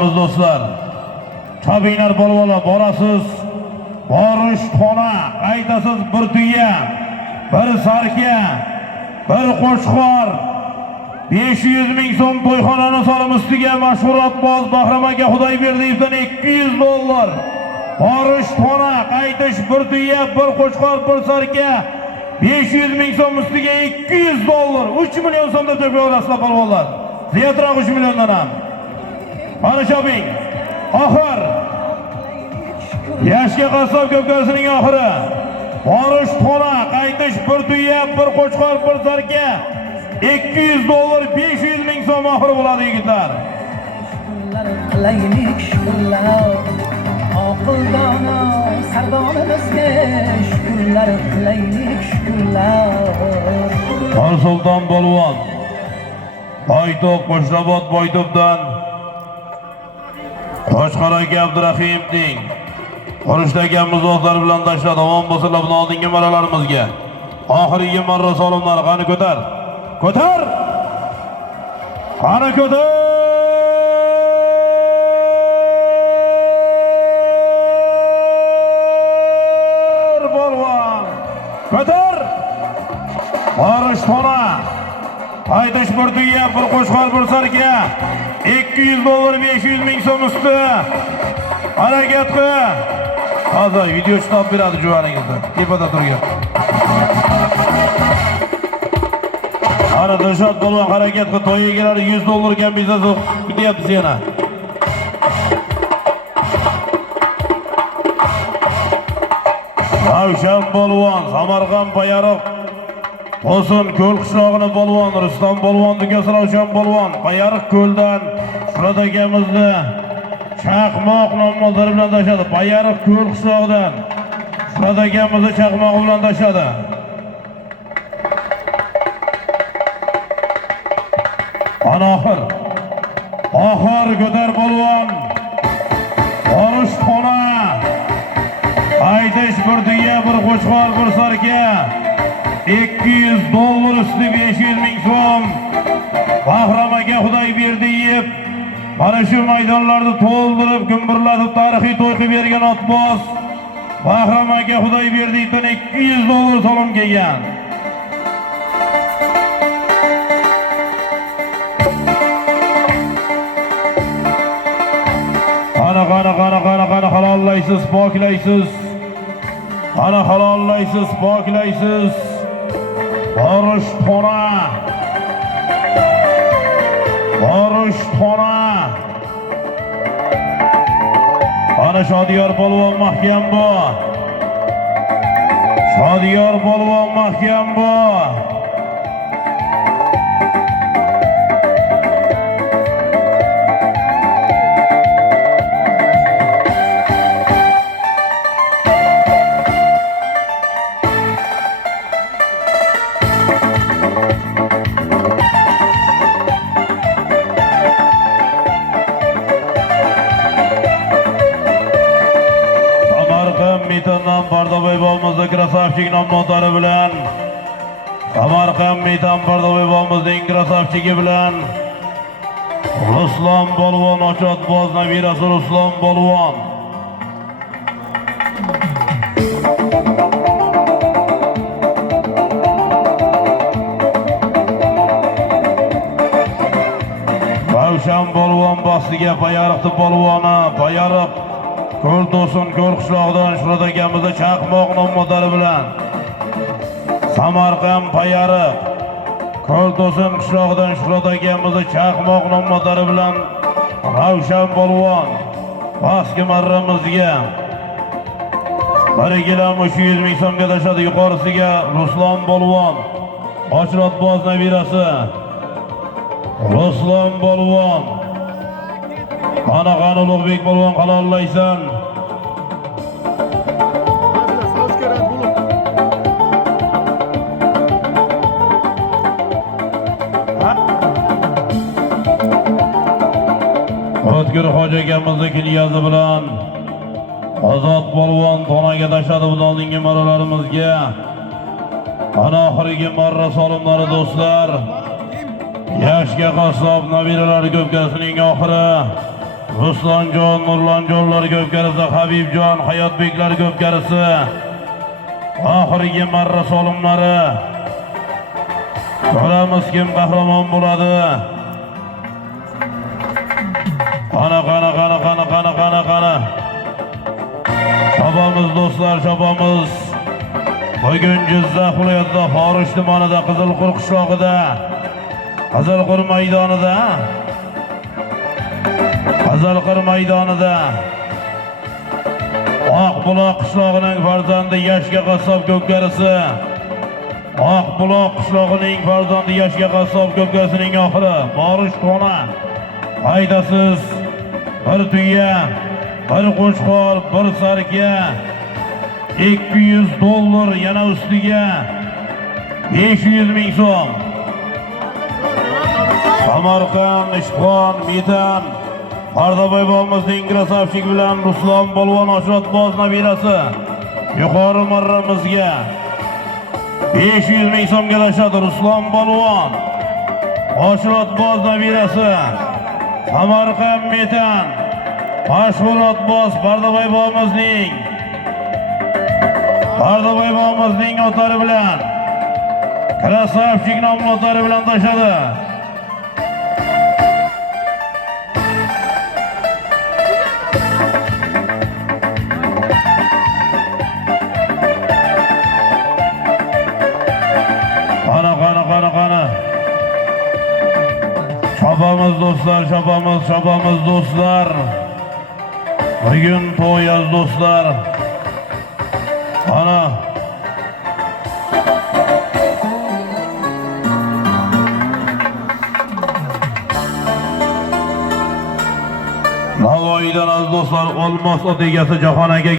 Do'stlar, Chabinglar polvonlar borasiz. Borish xona, qaytasiz bir tuya, bir sarka, bir qo'shqor. 500 ming so'm to'yxonani solim ustiga mashg'ulotboz Bahrom aka Xudoyberdiyevdan $200. Borish xona, qaytish bir tuya, bir qo'shqor, bir sarka. 500 ming so'm ustiga $200. 3 million so'mda to'playapsizlar polvonlar. Ziyodroq 3 milliondan ham. Mana Chabing. Oxir. Yashga qassob ko'pkasining oxiri. Borish xona, qaytish bir tuya, bir qo'chqor, bir sarka. $200, 500 ming so'm oxiri bo'ladi yigitlar. Qilaylik shukrlar. Oqildona sardonimizga shukrlar qilaylik shukrlar. Xonsulton polvon. Boyto'q Qo'shrabot Boyto'qdan Qo'shqor aka Abdurahimning Qo'rishdagi muzoflar bilan tashlab davom bo'lsinlar buni oldingi marralarimizga. Oxirgi marra solimlari qani ko'tar. Ko'tar! Qani ko'tar! Polvon! Ko'tar! Borish xona. Qaytish bir tuya, bir qo'shqor, bir sarka. $200, 500 ming so'm usti. Harakat qil. Hozir video chiqib beradi juvaningizni. Tepada turgan. Ana Dilshod polvon harakat qil, to'y egalari $100 kam biznes kutyapti seni. Ravshan polvon, Samarqand Payariq Qo'sin ko'l qishlog'ini polvon, Rustam polvon degasi Ravshan polvon, Payariq ko'ldan Shuhrat akamizni chaqmoq nomlari bilan tashladi. Payariq ko'l qishlog'idan Shuhrat akamizni chaqmoq bilan tashladi. Ana oxir ko'tar polvon. Borish xona. Qaytish bir tuya, bir qo'chqor, bir sarka. $200 usti 500 ming so'm. Bahrom aka Xudoyberdiyev mana shu maydonlarni to'ldirib, gumburlatib tarixiy to'y qilib bergan otboz. Bahrom aka Xudoyberdiyevdan $200 solim kelgan. Qani halollaysiz, poklaysiz. Qani halollaysiz, poklaysiz. Borish xona. Borish xona. Ana Shodiyor polvon mahkam bu. Shodiyor polvon mahkam bu. Metandan Pardoboy bobomizni krasavchik nomlari bilan Samarqand Metan Pardoboy bobomizning krasavchigi bilan Ruslan polvon Ochotboz nabirasi Ruslan polvon. Ravshan polvon bastiga Payariqni polvoni, Payariq Ko'l To'sin ko'l qishlog'idan Shuhrat akamizni chaqmoq nomlari bilan Samarqand Payariq Ko'l To'sin qishlog'idan Shuhrat akamizni chaqmoq nomlari bilan Ravshan polvon pastki marramizga 1 kilo 300 ming so'mga tashladi. Yuqorisiga Ruslan polvon Ochotboz nabirasi Ruslan polvon. Qani Ulug'bek polvon halollaysan. O'tkir hoji akamizni kilyazi bilan Ozod polvon tonaga tashladi bu oldingi marralarimizga. Ana oxirgi marra solimlari do'stlar. Yashga qassob nabiralari ko'pkasining oxiri. Ruslonjon, Nurlonjonlar ko'pkarisi, Habibjon, Hayotbeklar ko'pkarisi. Oxirgi marra solimlari. Ko'ramiz kim qahramon bo'ladi. Qana. Shobamiz do'stlar, shobamiz. Bugun Jizzax viloyatida Forish tumanida Qizilqur qishlog'ida, Qizilqur maydonida Oqbuloq qishlog'ining farzandi Yashga qassob ko'pkarisi. Oqbuloq qishlog'ining farzandi Yashga qassob ko'pkarisining oxiri Forish xona. Foydasiz bir tuya, bir qo'chqor, bir sarka, $200 yana ustiga 500 ming so'm. Samarqand, Ishxon, Metan, Pardaboy bobomizning krasavchik bilan Ruslon Polvon Oshrotboz nabirasi yuqori marramizga 500 ming so'mga tashadi. Ruslon Polvon Oshrotboz nabirasi Samarqand, Metan, Mashhurotboz Pardaboy bobomizning otari bilan krasavchik nomli otari bilan tashadi. Qana. Shobamiz do'stlar. Bugun to'yaz do'stlar. Qana. Navoiydan az do'stlar, Olmos ot egasi Jahon aka